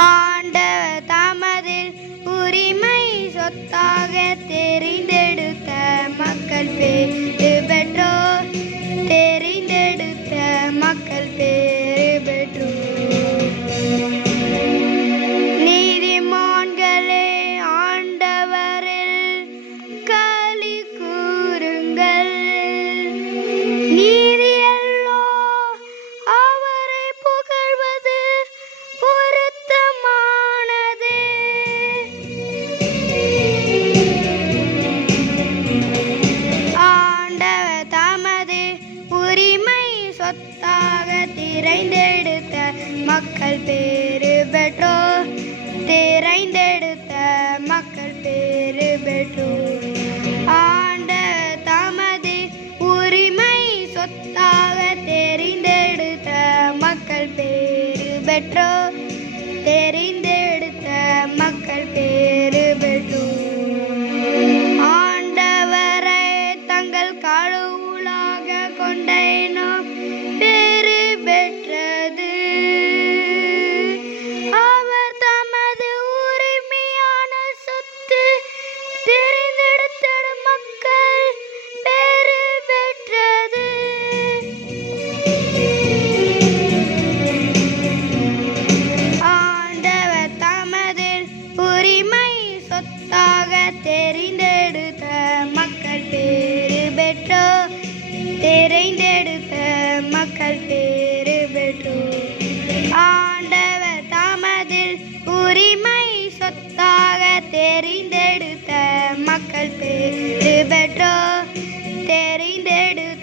ஆண்டவர் தமது உரிமை சொத்தாக தெரிந்தெடுத்த மக்கள் பேறு பெற்றோர். தெரிந்தெடுத்த மக்கள் பேறு பெற்றோர். நீதிமான்களே, ஆண்டவரில் களி கூறுங்கள். நீதியல்லோ அவரை புகழ்வது பொருத்தமானது. ஆண்டவர் தமது உரிமை சொத்தாக திரைந்தெடுத்த மக்கள் பேறு பெற்றோர். திரைந்தெடுத்த மக்கள் பேறு பெற்றோர். ஆண்டவர் தமது உரிமை சொத்தாக தெரிந்தெடுத்த மக்கள் பேறு பெற்றோர். தெரிந்தெடுத்த மக்கள் பேறு பெற்றோர். ஆண்டவரை தங்கள் கடவுளாக கொண்ட இனம் பேறு பெற்றது. அவர் தமது உரிமையான சொத்து தெரிந்தெடுத்த மக்கள் பேறு பெற்றது. ஆண்டவர் தமது உரிமை சொத்தாக தெரிந்தெடுத்த மக்கள் பேறு பெற்றோர். தெரிந்தெடுத்த மக்கள் பேறு பெற்றோர். ஆண்டவர் தமது உரிமை சொத்தாக தெரிந்தெடுத்த மக்கள் பேறு பெற்றோர். தெரிந்தெடுத்த